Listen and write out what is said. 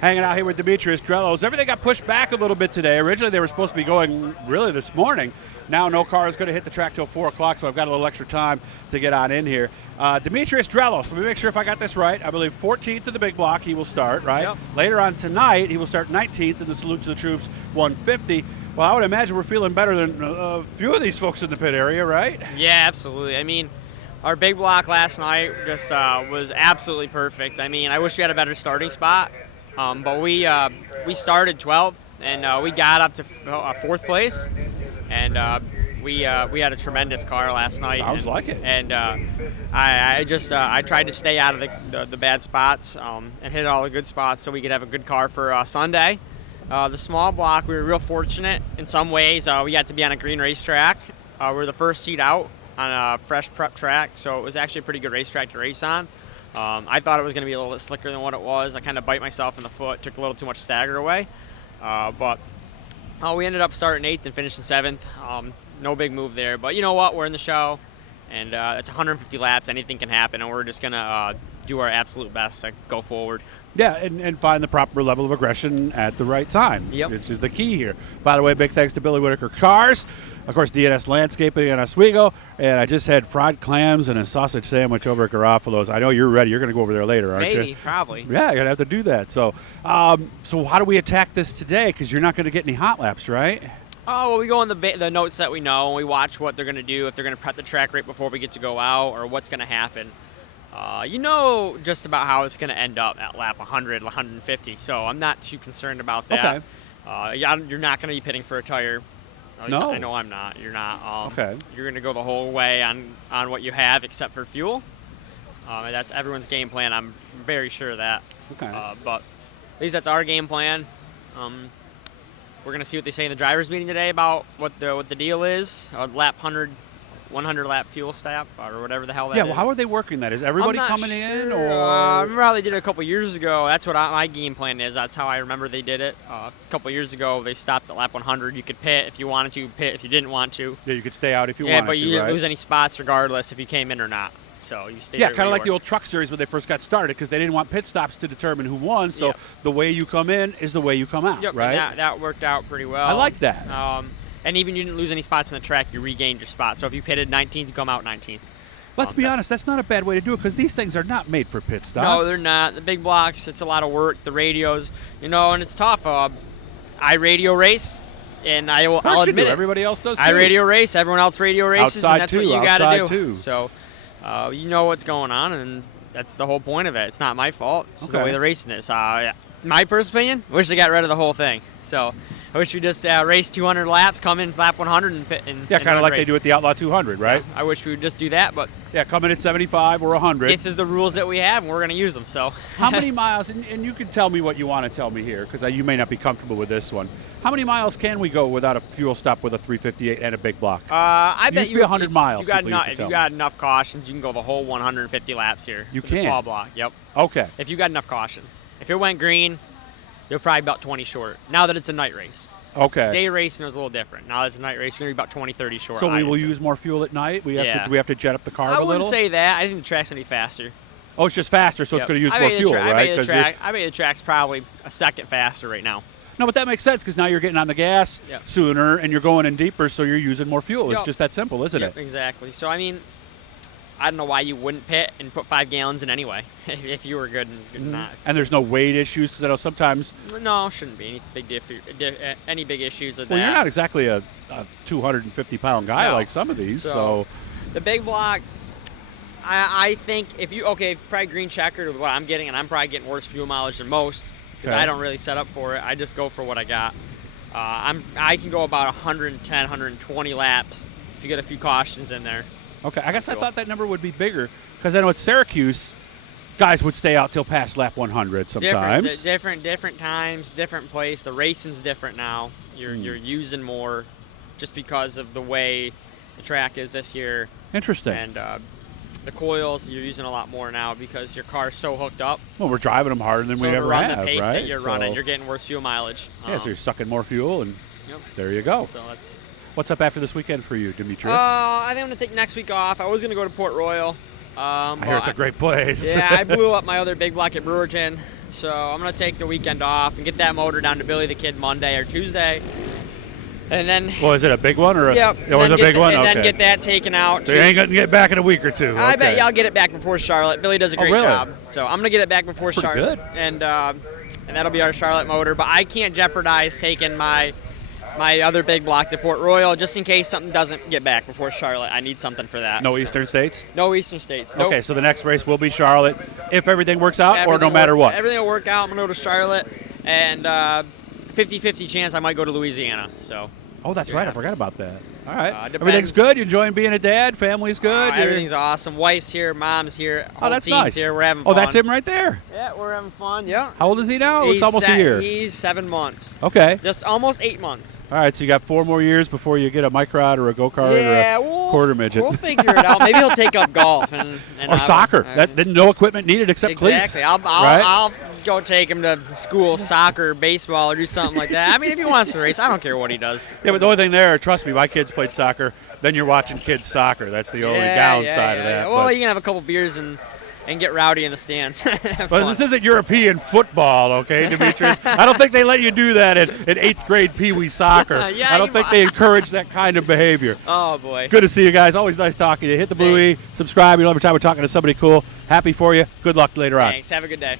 Hanging out here with Demetrios Drellos. Everything got pushed back a little bit today. Originally, they were supposed to be going really this morning. Now, no car is going to hit the track till 4 o'clock, so I've got a little extra time to get on in here. Demetrios Drellos, let me make sure if I got this right. I believe 14th of the big block he will start, right? Yep. Later on tonight, he will start 19th in the Salute to the Troops 150. Well, I would imagine we're feeling better than a few of these folks in the pit area, right? Yeah, absolutely. I mean, our big block last night just was absolutely perfect. I mean, I wish we had a better starting spot, but we started 12th and we got up to 4th place, and we had a tremendous car last night. Sounds like it. And I tried to stay out of the bad spots and hit all the good spots so we could have a good car for Sunday. The small block, we were real fortunate in some ways. We got to be on a green racetrack. We were the first seat out on a fresh prep track, so it was actually a pretty good racetrack to race on. I thought it was going to be a little bit slicker than what it was. I kind of bite myself in the foot, took a little too much stagger away. But we ended up starting 8th and finishing 7th. No big move there, but you know what? We're in the show, and it's 150 laps. Anything can happen, and we're just going to do our absolute best to go forward. Yeah, and find the proper level of aggression at the right time. Yep. This is the key here. By the way, big thanks to Billy Whitaker Cars, of course, DNS Landscaping in Oswego, and I just had fried clams and a sausage sandwich over at Garofalo's. I know you're ready. You're going to go over there later, aren't you? Maybe, probably. Yeah, you're going to have to do that. So so how do we attack this today? Because you're not going to get any hot laps, right? Oh, well, we go on the notes that we know, and we watch what they're going to do, if they're going to prep the track right before we get to go out, or what's going to happen. You know just about how it's going to end up at lap 100, 150, so I'm not too concerned about that. Okay. You're not going to be pitting for a tire. At least No. I know I'm not. You're not. Okay. You're going to go the whole way on what you have except for fuel. And that's everyone's game plan. I'm very sure of that. Okay. But at least that's our game plan. We're going to see what they say in the drivers' meeting today about what the deal is. Lap 100 lap fuel stop or whatever the hell that is. Yeah, well, how are they working that? Is everybody I'm not coming in? sure. Or I remember how they did it a couple years ago. That's what my game plan is. That's how I remember they did it. A couple years ago, they stopped at lap 100. You could pit if you wanted to, pit if you didn't want to. Yeah, you could stay out if you wanted to, Yeah, but you didn't right? lose any spots regardless if you came in or not. So you stayed Yeah, right kind of where like you the were. old truck series when they first got started, because they didn't want pit stops to determine who won. So Yep. the way you come in is the way you come out, Yep, right? and that worked out pretty well. I like that. And even you didn't lose any spots in the track, you regained your spot. So if you pitted 19th, you come out 19th. Let's be honest, that's not a bad way to do it, because these things are not made for pit stops. No, they're not. The big blocks, it's a lot of work. The radios, and it's tough. I radio race, and I'll admit it. Everybody else does too. I radio race. Everyone else radio races, Outside and that's too, what you got to outside do. too. So you know what's going on, and that's the whole point of it. It's not my fault. It's the Okay. way the racing is. My personal opinion, wish they got rid of the whole thing. So I wish we just race 200 laps, come in lap 100, and pit. Yeah, kind of like they do at the Outlaw 200, right? I wish we would just do that, but Yeah, come in at 75 or 100. this is the rules that we have, and we're going to use them. So How many miles, and you can tell me what you want to tell me here, because you may not be comfortable with this one. How many miles can we go without a fuel stop with a 358 and a big block? I bet used to be 100 miles, If you got, people used to if tell you me. got enough cautions, you can go the whole 150 laps here. You with the can? small block. Yep. Okay. If you got enough cautions. If it went green, you're probably about 20 short. Now that it's a night race. Okay. Day racing is a little different. Now that it's a night race, you're going to be about 20, 30 short. So we will obviously. use more fuel at night? We have Yeah. to. Do we have to jet up the carb I a wouldn't little? say that. I think the track's going to be faster. Oh, it's just faster, so it's Yep. going to use I more bet the fuel, tra- right? I bet the track's probably a second faster right now. No, but that makes sense, because now you're getting on the gas Yep. sooner, and you're going in deeper, so you're using more fuel. It's Yep. just that simple, isn't Yep, it? exactly. So, I mean, I don't know why you wouldn't pit and put 5 gallons in anyway if you were good and not. And there's no weight issues, because I know sometimes. No, shouldn't be any big issues with Well, that. you're not exactly a 250-pound guy No. like some of these, so. The big block, I think if probably green checkered with what I'm getting, and I'm probably getting worse fuel mileage than most because Okay. I don't really set up for it. I just go for what I got. I can go about 110, 120 laps if you get a few cautions in there. Okay, I guess I Cool. thought that number would be bigger, because I know at Syracuse, guys would stay out till past lap 100 sometimes. Different times, different place. The racing's different now. You're using more just because of the way the track is this year. Interesting. And the coils, you're using a lot more now because your car's so hooked up. Well, we're driving them harder than So we to ever run have, the pace right? that you're running, So- you're getting worse fuel mileage. Yeah, so you're sucking more fuel, and Yep. there you go. So that's What's up after this weekend for you, Demetrios? I think I'm going to take next week off. I was going to go to Port Royal, I hear it's a great place. Yeah, I blew up my other big block at Brewerton, so I'm going to take the weekend off and get that motor down to Billy the Kid Monday or Tuesday. And then... Well, is it a big one? Or yep. It was a big one? And okay. then get that taken out. So you ain't going to get back in a week or two. Okay. I bet I'll get it back before Charlotte. Billy does a great really? job. So I'm going to get it back before That's pretty Charlotte. good. And that'll be our Charlotte motor. But I can't jeopardize taking my other big block to Port Royal just in case something doesn't get back before Charlotte. I need something for that. No Eastern States? No Eastern States. Nope. Okay, so the next race will be Charlotte if everything works out or no matter what? Everything will work out. I'm going to go to Charlotte. And 50-50 chance I might go to Louisiana. So. Oh, that's right. I forgot about that. All right. Depends. Everything's good? You enjoying being a dad? Family's good? Everything's awesome. Wife's here. Mom's here. Oh, that's team's nice. Here. We're having fun. Oh, that's him right there. Yeah, we're having fun. Yeah. How old is he now? It's almost a year. He's 7 months. Okay. Just almost 8 months. All right, so you got 4 more years before you get a microd or a go-kart or a quarter midget. We'll figure it out. Maybe he'll take up golf and or soccer. That no equipment needed except cleats. Exactly. I'll go take him to school, soccer, baseball, or do something like that. I mean, if he wants to race, I don't care what he does. Yeah, but the only thing there, trust me, my kids played soccer. Then you're watching kids soccer. That's the only downside of that. Well, you can have a couple beers and get rowdy in the stands. But this isn't European football, okay, Demetrios? I don't think they let you do that in 8th grade Pee Wee soccer. I don't think they encourage that kind of behavior. Oh, boy. Good to see you guys. Always nice talking to you. Hit the blue E, subscribe. Every time we're talking to somebody cool. Happy for you. Good luck later on. Thanks. Have a good day.